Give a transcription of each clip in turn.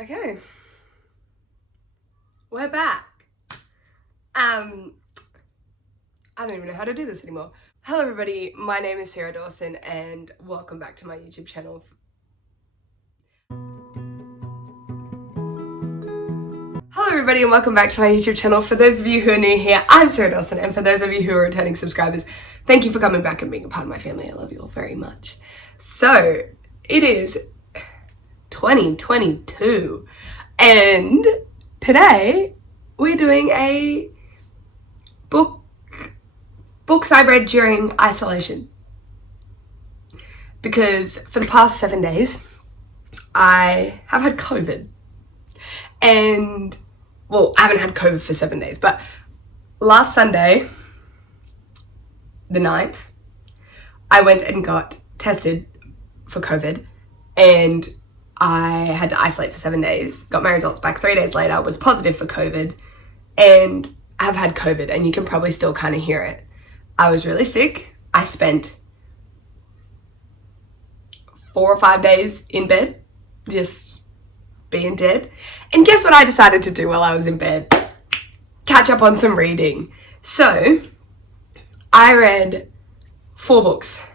Okay, we're back. I don't even know how to do this anymore. Hello everybody, my name is Sarah Dawson and welcome back to my YouTube channel. Hello everybody and welcome back to my YouTube channel. For those of you who are new here, I'm Sarah Dawson, and for those of you who are returning subscribers, thank you for coming back and being a part of my family. I love you all very much. So, it is 2022 and today we're doing a books I read during isolation, because for the past 7 days I have had COVID. And well, I haven't had COVID for 7 days, but last Sunday, the 9th, I went and got tested for COVID, and I had to isolate for 7 days, got my results back 3 days later, was positive for COVID, and I've had COVID, and you can probably still kind of hear it. I was really sick. I spent 4 or 5 days in bed, just being dead. And guess what I decided to do while I was in bed? Catch up on some reading. So, I read 4 books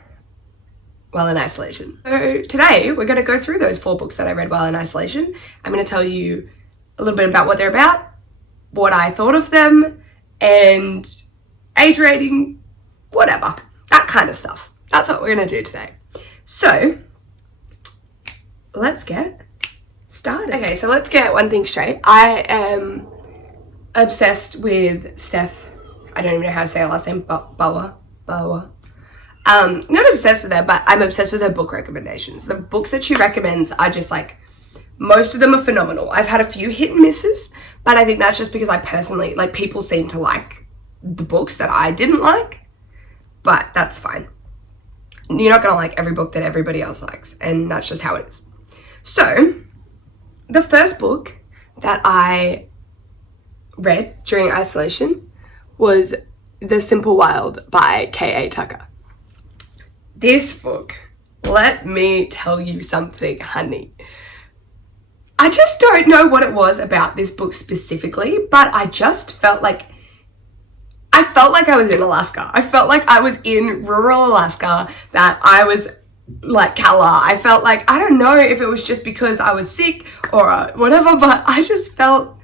while in isolation. So today we're going to go through those 4 books that I read while in isolation. I'm going to tell you a little bit about what they're about, what I thought of them, and age rating, whatever, that kind of stuff. That's what we're going to do today. So let's get started. Okay, so let's get one thing straight. I am obsessed with Steph. I don't even know how to say her last name. Bauer. Not obsessed with her, but I'm obsessed with her book recommendations. The books that she recommends are just like, most of them are phenomenal. I've had a few hit and misses, but I think that's just because I personally, like, people seem to like the books that I didn't like, but that's fine. You're not gonna like every book that everybody else likes, and that's just how it is. So, the first book that I read during isolation was The Simple Wild by K.A. Tucker. This book, let me tell you something, honey. I just don't know what it was about this book specifically, but I just felt like I was in Alaska. I felt like I was in rural Alaska, that I was like Kala. I felt like, I don't know if it was just because I was sick or whatever, but I just felt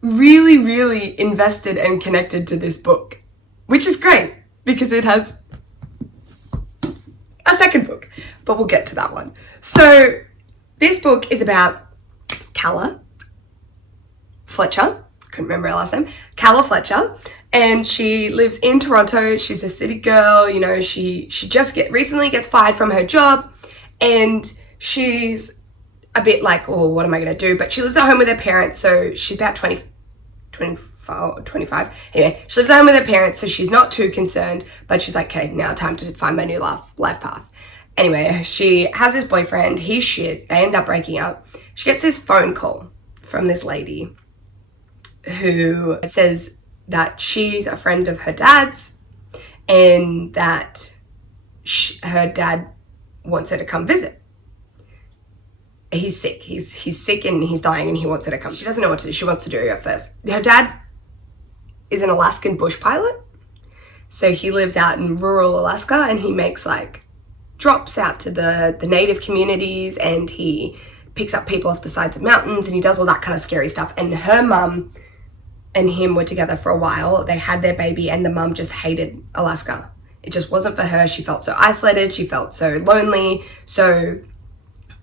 really, really invested and connected to this book, which is great because it has a second book, but we'll get to that one. So this book is about Calla Fletcher. Couldn't remember her last name. Calla Fletcher, and she lives in Toronto. She's a city girl. You know, she just recently gets fired from her job, and she's a bit like, oh, what am I going to do? But she lives at home with her parents, so she's about 25. Anyway, she lives at home with her parents, so she's not too concerned, but she's like, okay, now time to find my new life path. Anyway, she has this boyfriend. He's shit. They end up breaking up. She gets this phone call from this lady who says that she's a friend of her dad's, and that her dad wants her to come visit. He's sick. He's sick and he's dying, and he wants her to come. She doesn't know what to do. She wants to do it at first. Her dad is an Alaskan bush pilot. So he lives out in rural Alaska, and he makes like drops out to the native communities, and he picks up people off the sides of mountains, and he does all that kind of scary stuff. And her mum and him were together for a while. They had their baby, and the mum just hated Alaska. It just wasn't for her. She felt so isolated. She felt so lonely. So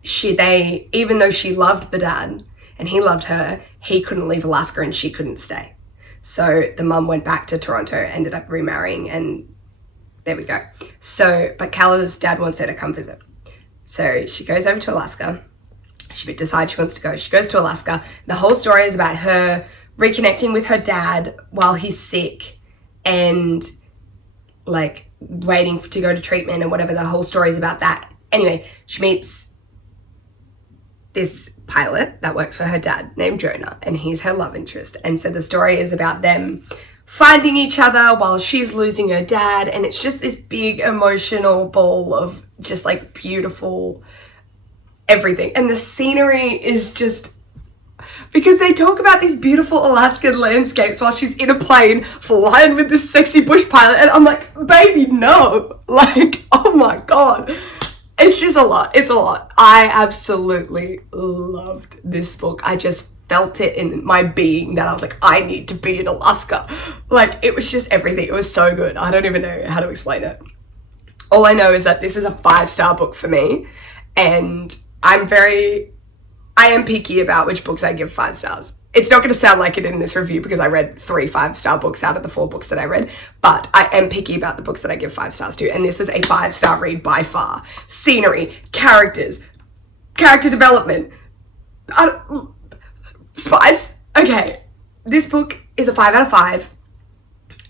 even though she loved the dad and he loved her, he couldn't leave Alaska and she couldn't stay. So the mum went back to Toronto, ended up remarrying, and there we go. So, but Calla's dad wants her to come visit. So she goes over to Alaska. She decides she wants to go. She goes to Alaska. The whole story is about her reconnecting with her dad while he's sick and like waiting to go to treatment and whatever. The whole story is about that. Anyway, she meets this pilot that works for her dad named Jonah, and he's her love interest. And so the story is about them finding each other while she's losing her dad, and it's just this big emotional ball of just like beautiful everything. And the scenery is just, because they talk about these beautiful Alaskan landscapes while she's in a plane flying with this sexy bush pilot, and I'm like, baby, no. Like, oh my God. It's just a lot. It's a lot. I absolutely loved this book. I just felt it in my being that I was like, I need to be in Alaska. Like, it was just everything. It was so good. I don't even know how to explain it. All I know is that this is a 5-star book for me, and I am picky about which books I give 5 stars. It's not going to sound like it in this review because I read 3 5-star books out of the 4 books that I read, but I am picky about the books that I give 5 stars to, and this was a 5-star read by far. Scenery, characters, character development, spice. Okay, this book is a 5 out of 5,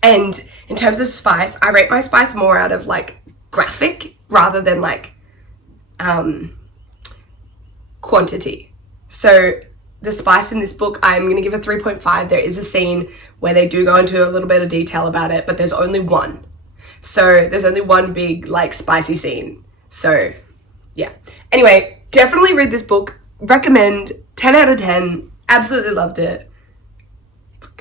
and in terms of spice, I rate my spice more out of like graphic rather than like quantity. So the spice in this book, I'm going to give a 3.5. There is a scene where they do go into a little bit of detail about it, but there's only one. So there's only one big like spicy scene. So yeah. Anyway, definitely read this book. Recommend. 10 out of 10. Absolutely loved it.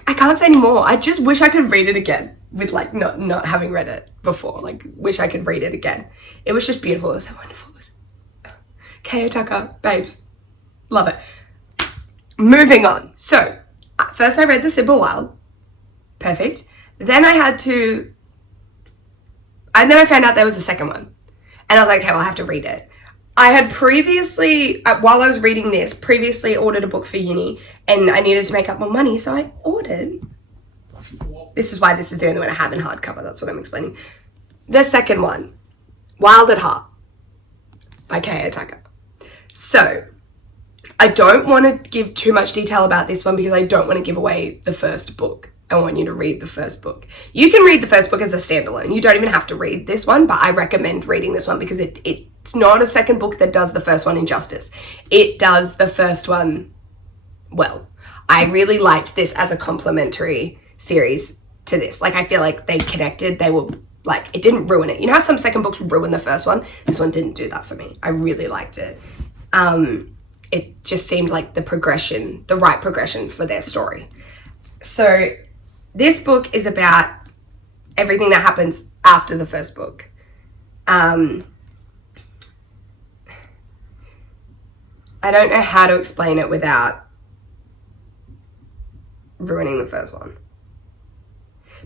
I can't say any more. I just wish I could read it again with like not having read it before. Like, wish I could read it again. It was just beautiful. It was so wonderful. It was K.O. Tucker, babes. Love it. Moving on. So, first I read The Simple Wild. Perfect. Then I found out there was a second one. And I was like, okay, well, I have to read it. I had previously, while I was reading this, previously ordered a book for uni, and I needed to make up more money, so I ordered. This is why this is the only one I have in hardcover. That's what I'm explaining. The second one, Wild at Heart, by K.O. Tucker. So, I don't want to give too much detail about this one because I don't want to give away the first book. I want you to read the first book. You can read the first book as a standalone. You don't even have to read this one, but I recommend reading this one because it's not a second book that does the first one injustice. It does the first one well. I really liked this as a complementary series to this. Like, I feel like they connected. They were like, it didn't ruin it. You know how some second books ruin the first one? This one didn't do that for me. I really liked it. It just seemed like the right progression for their story. So this book is about everything that happens after the first book. I don't know how to explain it without ruining the first one.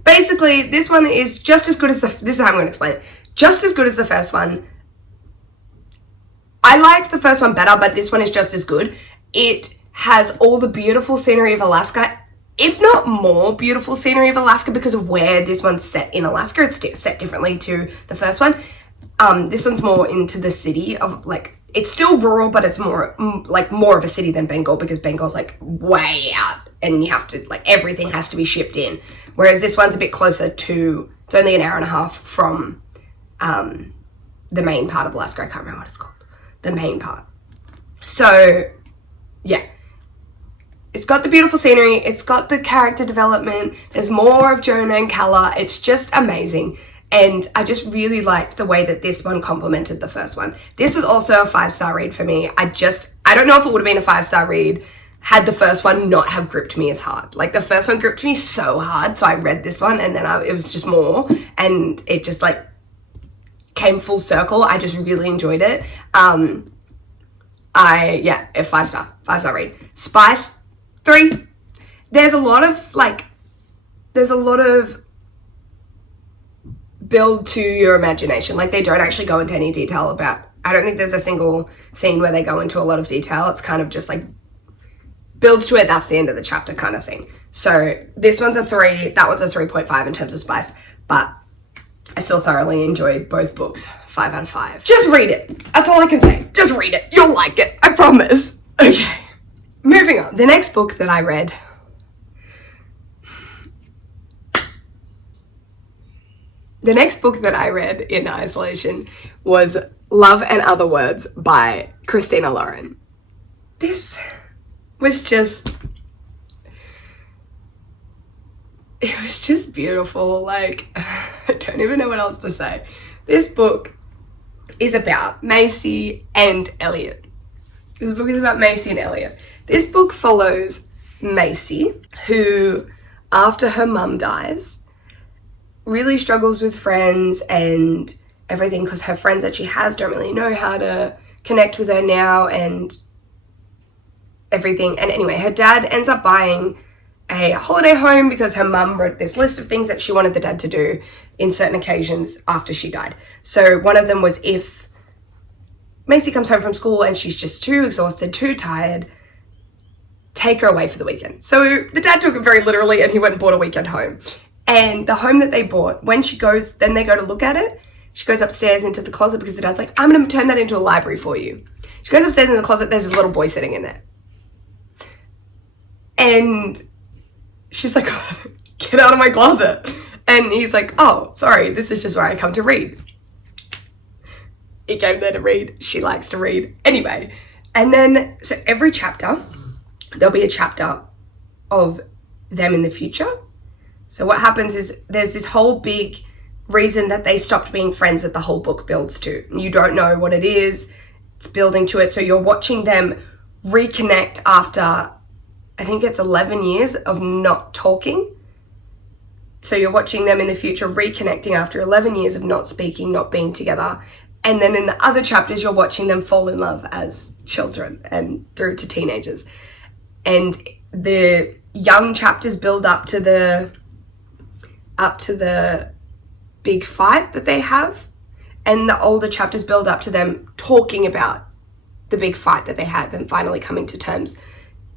Basically, this one is just as good as this is how I'm going to explain it. Just as good as the first one. I liked the first one better, but this one is just as good. It has all the beautiful scenery of Alaska, if not more beautiful scenery of Alaska because of where this one's set in Alaska. It's set differently to the first one. This one's more into the city of like, it's still rural, but it's more of a city than Bengal because Bengal's like way out and you have to, like, everything has to be shipped in. Whereas this one's a bit closer to, it's only an hour and a half from the main part of Alaska. I can't remember what it's called. The main part. So, yeah. It's got the beautiful scenery. It's got the character development. There's more of Jonah and Kala. It's just amazing. And I just really liked the way that this one complemented the first one. This was also a 5-star read for me. I don't know if it would have been a 5-star read had the first one not have gripped me as hard. Like, the first one gripped me so hard, so I read this one, and then it was just more, and it just, like, came full circle. I just really enjoyed it. A 5-star read. Spice, 3. There's a lot of build to your imagination. Like, they don't actually go into any detail about, I don't think there's a single scene where they go into a lot of detail. It's kind of just like builds to it, that's the end of the chapter kind of thing. So this one's a 3, that one's a 3.5 in terms of spice, but I still thoroughly enjoyed both books. 5 out of 5. Just read it. That's all I can say. Just read it. You'll like it. I promise. Okay. Moving on. The next book that I read in isolation was Love and Other Words by Christina Lauren. This was just, it was just beautiful. Like, I don't even know what else to say. This book is about Macy and Elliot. This book is about Macy and Elliot. This book follows Macy, who, after her mum dies, really struggles with friends and everything because her friends that she has don't really know how to connect with her now and everything. And anyway, her dad ends up buying a holiday home because her mum wrote this list of things that she wanted the dad to do in certain occasions after she died. So one of them was if Macy comes home from school and she's just too exhausted, too tired, take her away for the weekend. So the dad took it very literally and he went and bought a weekend home. And the home that they bought, when she goes, then they go to look at it, she goes upstairs into the closet because the dad's like, I'm going to turn that into a library for you. She goes upstairs in the closet, there's this little boy sitting in there. And she's like, oh, get out of my closet. And he's like, oh, sorry, this is just where I come to read. He came there to read. She likes to read. Anyway, and then, so every chapter, there'll be a chapter of them in the future. So what happens is there's this whole big reason that they stopped being friends that the whole book builds to. You don't know what it is. It's building to it. So you're watching them reconnect after, I think it's 11 years of not talking. So you're watching them in the future reconnecting after 11 years of not speaking, not being together. And then in the other chapters, you're watching them fall in love as children and through to teenagers. And the young chapters build up to the big fight that they have. And the older chapters build up to them talking about the big fight that they had and finally coming to terms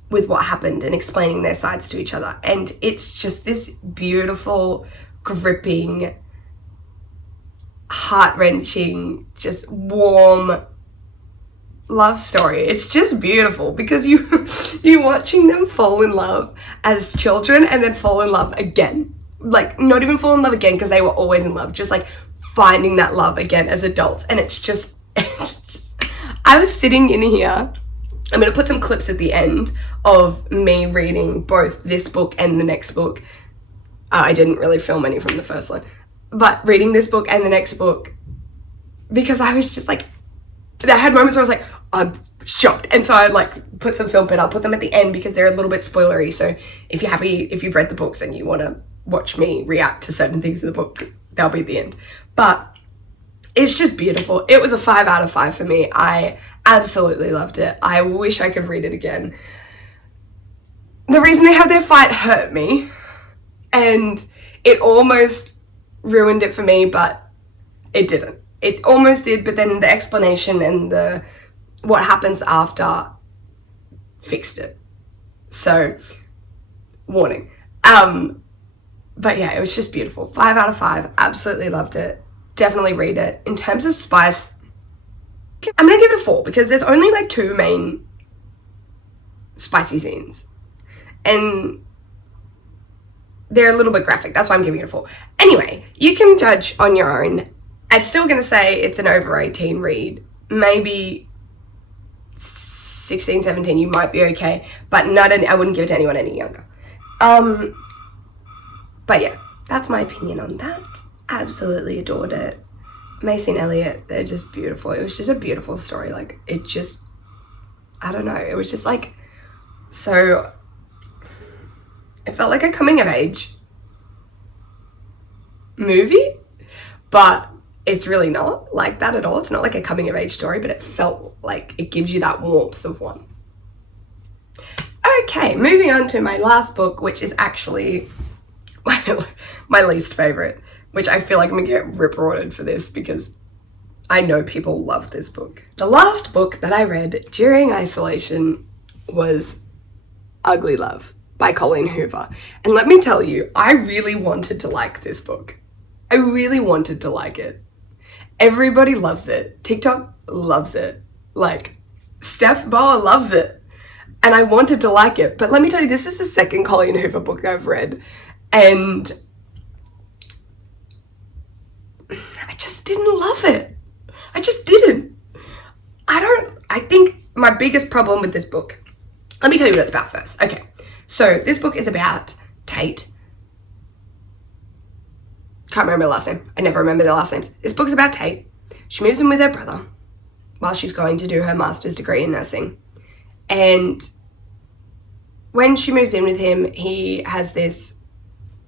with what happened and explaining their sides to each other. And it's just this beautiful, gripping, heart-wrenching, just warm love story. It's just beautiful because you're watching them fall in love as children and then fall in love again. Like, not even fall in love again because they were always in love, just like finding that love again as adults. And it's just I was sitting in here. I'm going to put some clips at the end of me reading both this book and the next book. I didn't really film any from the first one, but reading this book and the next book, because I was just like, I had moments where I was like, I'm shocked. And so I like put some film, but I'll put them at the end because they're a little bit spoilery. So if you've read the books and you want to watch me react to certain things in the book, they'll be at the end. But it's just beautiful. It was a 5 out of 5 for me. I absolutely loved it. I wish I could read it again. The reason they have their fight hurt me, and it almost ruined it for me, but it didn't. It almost did, but then the explanation and what happens after fixed it. So, warning. But yeah, it was just beautiful. 5 out of 5. Absolutely loved it. Definitely read it. In terms of spice, I'm going to give it a 4 because there's only like 2 main spicy scenes. And they're a little bit graphic. That's why I'm giving it a 4. Anyway, you can judge on your own. I'm still going to say it's an over 18 read. Maybe 16, 17, you might be okay. But I wouldn't give it to anyone any younger. But yeah, that's my opinion on that. Absolutely adored it. Macy and Elliot, they're just beautiful. It was just a beautiful story. Like, it just, I don't know. It was just like, so, it felt like a coming of age movie, but it's really not like that at all. It's not like a coming of age story, but it felt like it gives you that warmth of one. Okay, moving on to my last book, which is actually my least favorite, which I feel like I'm gonna get rip-roared for this because I know people love this book. The last book that I read during isolation was Ugly Love by Colleen Hoover. And let me tell you, I really wanted to like this book. I really wanted to like it. Everybody loves it. TikTok loves it. Like, Steph Boa loves it. And I wanted to like it. But let me tell you, this is the second Colleen Hoover book I've read. And I just didn't love it. I just didn't. I think my biggest problem with this book, let me tell you what it's about first. Okay, so this book is about Tate. Can't remember the last name. I never remember their last names. This book's about Tate. She moves in with her brother while she's going to do her master's degree in nursing. And when she moves in with him, he has this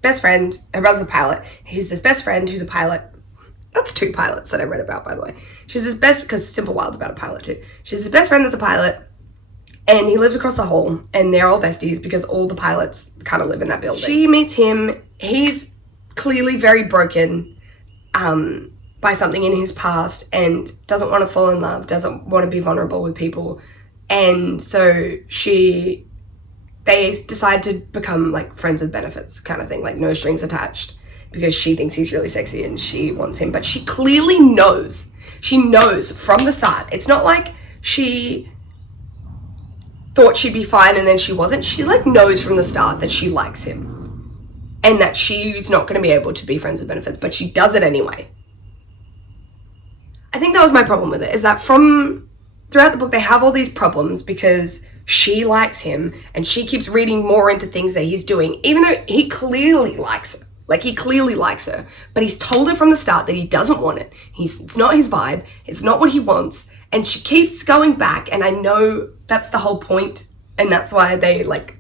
best friend. Her brother's a pilot. He's this best friend who's a pilot. That's 2 pilots that I read about, by the way. She's his best, because Simple Wild's about a pilot too. She's his best friend that's a pilot, and he lives across the hall, and they're all besties because all the pilots kind of live in that building. She meets him. He's clearly very broken by something in his past and doesn't want to fall in love, doesn't want to be vulnerable with people. And so they decide to become like friends with benefits kind of thing, like no strings attached, because she thinks he's really sexy and she wants him. But she clearly knows. She knows from the start. It's not like she thought she'd be fine and then she wasn't. She like knows from the start that she likes him and that she's not going to be able to be friends with benefits, but she does it anyway. I think that was my problem with it, is that throughout the book they have all these problems because she likes him and she keeps reading more into things that he's doing, even though he clearly likes her. Like, he clearly likes her, but he's told her from the start that he doesn't want it. It's not his vibe. It's not what he wants. And she keeps going back, and I know that's the whole point, and that's why they, like,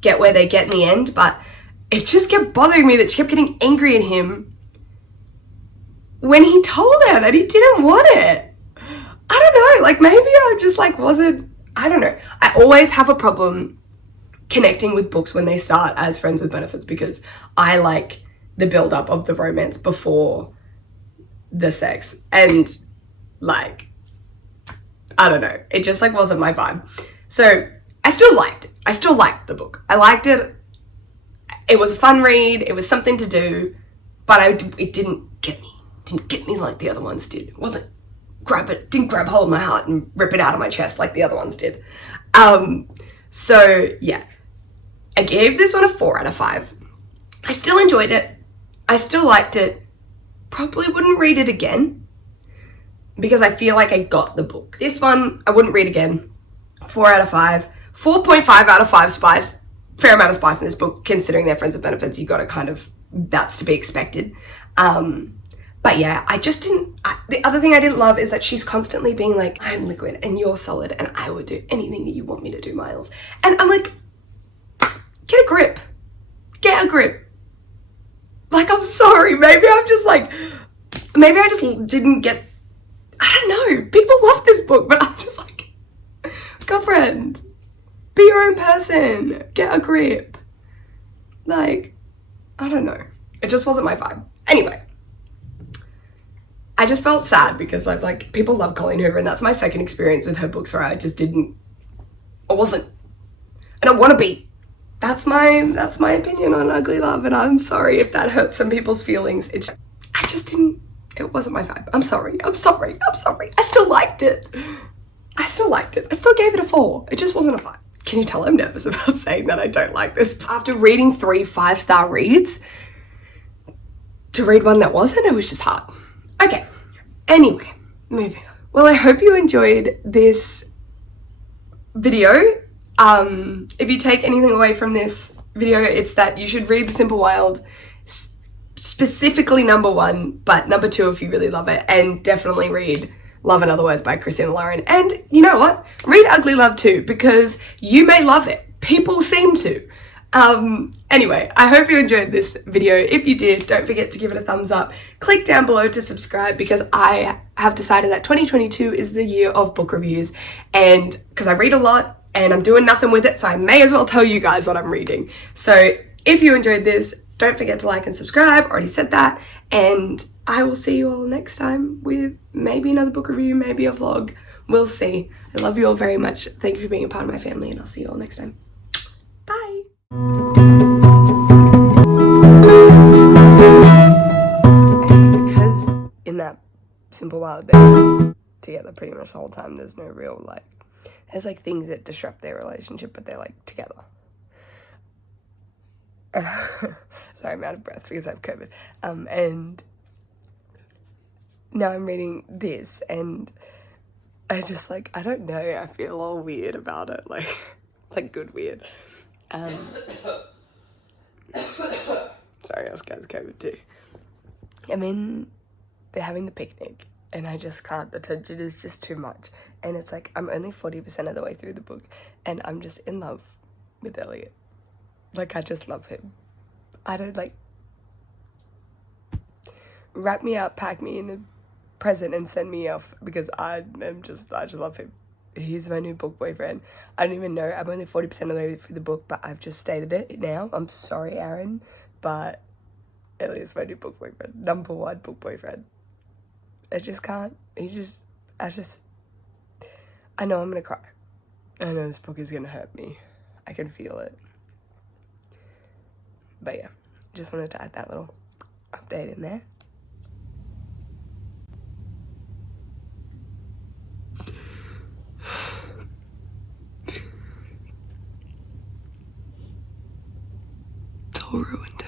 get where they get in the end, but it just kept bothering me that she kept getting angry at him when he told her that he didn't want it. I don't know, like, maybe I just, like, I don't know. I always have a problem connecting with books when they start as friends with benefits because I like the build-up of the romance before the sex. And, like, I don't know. It just, like, wasn't my vibe. So, I still liked it. I still liked the book. I liked it. It was a fun read. It was something to do. But it didn't get me. It didn't get me like the other ones did. It wasn't didn't grab hold of my heart and rip it out of my chest like the other ones did. So, yeah. I gave this one a 4 out of 5. I still enjoyed it. I still liked it. Probably wouldn't read it again because I feel like I got the book. This one, I wouldn't read again. 4 out of 5. 4.5 out of 5 spice. Fair amount of spice in this book, considering they're friends with benefits. You got to kind of, that's to be expected. But yeah, I just didn't, the other thing I didn't love is that she's constantly being like, I'm liquid and you're solid and I would do anything that you want me to do, Miles. And I'm like, get a grip. Get a grip. Like, I'm sorry. Maybe I just didn't get, I don't know. People love this book, but I'm just like, girlfriend, be your own person. Get a grip. Like, I don't know. It just wasn't my vibe. Anyway, I just felt sad because I've like, people love Colleen Hoover and that's my second experience with her books where I just I wasn't, I don't want to be. That's my opinion on Ugly Love, and I'm sorry if that hurts some people's feelings. It wasn't my vibe. I'm sorry. I still liked it. I still gave it a 4. It just wasn't a 5. Can you tell I'm nervous about saying that I don't like this? After reading 3 5-star reads, to read one that wasn't, it was just hard. Okay, anyway, moving on. Well, I hope you enjoyed this video. If you take anything away from this video, it's that you should read The Simple Wild, specifically number 1, but number 2 if you really love it, and definitely read Love and Other Words by Christina Lauren. And you know what? Read Ugly Love too, because you may love it. People seem to. Anyway, I hope you enjoyed this video. If you did, don't forget to give it a thumbs up. Click down below to subscribe because I have decided that 2022 is the year of book reviews, and because I read a lot and I'm doing nothing with it, so I may as well tell you guys what I'm reading. So if you enjoyed this, don't forget to like and subscribe. Already said that. And I will see you all next time with maybe another book review, maybe a vlog. We'll see. I love you all very much. Thank you for being a part of my family, and I'll see you all next time. Bye. Because in that Simple Wild, they're together pretty much the whole time. There's no real, like, there's like things that disrupt their relationship, but they're like together. Sorry, I'm out of breath because I have COVID. And now I'm reading this and I just like, I don't know, I feel all weird about it, like good weird. Sorry, I was going to COVID too. They're having the picnic and I just can't. The tension is just too much. And it's like, I'm only 40% of the way through the book, and I'm just in love with Elliot. Like, I just love him. I don't, like, wrap me up, pack me in a present, and send me off, because I just love him. He's my new book boyfriend. I don't even know. I'm only 40% of the way through the book, but I've just stated it now. I'm sorry, Aaron, but Elliot's my new book boyfriend. Number one book boyfriend. I just can't. I know I'm gonna cry. I know this book is gonna hurt me. I can feel it. But yeah, just wanted to add that little update in there. It's all ruined.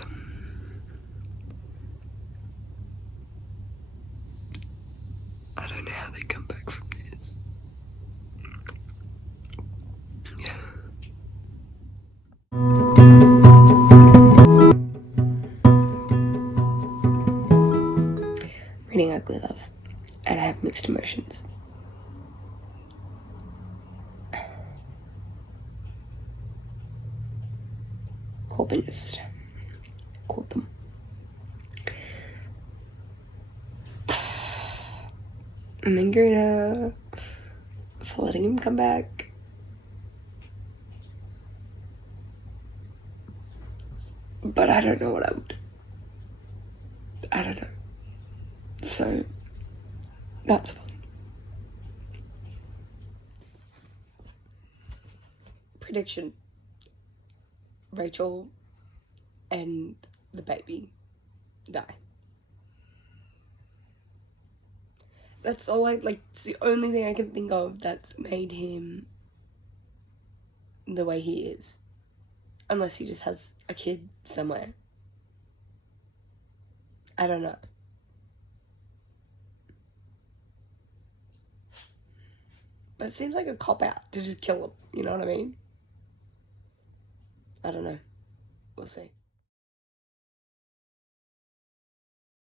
I don't know how they come back from this. Yeah. Reading Ugly Love, and I have mixed emotions. Corbin just caught them. I'm angry at her for letting him come back. But I don't know what I would do. I don't know. So, that's fun. Prediction. Rachel and the baby die. That's all it's the only thing I can think of that's made him the way he is. Unless he just has a kid somewhere. I don't know. But it seems like a cop-out to just kill him. You know what I mean? I don't know. We'll see.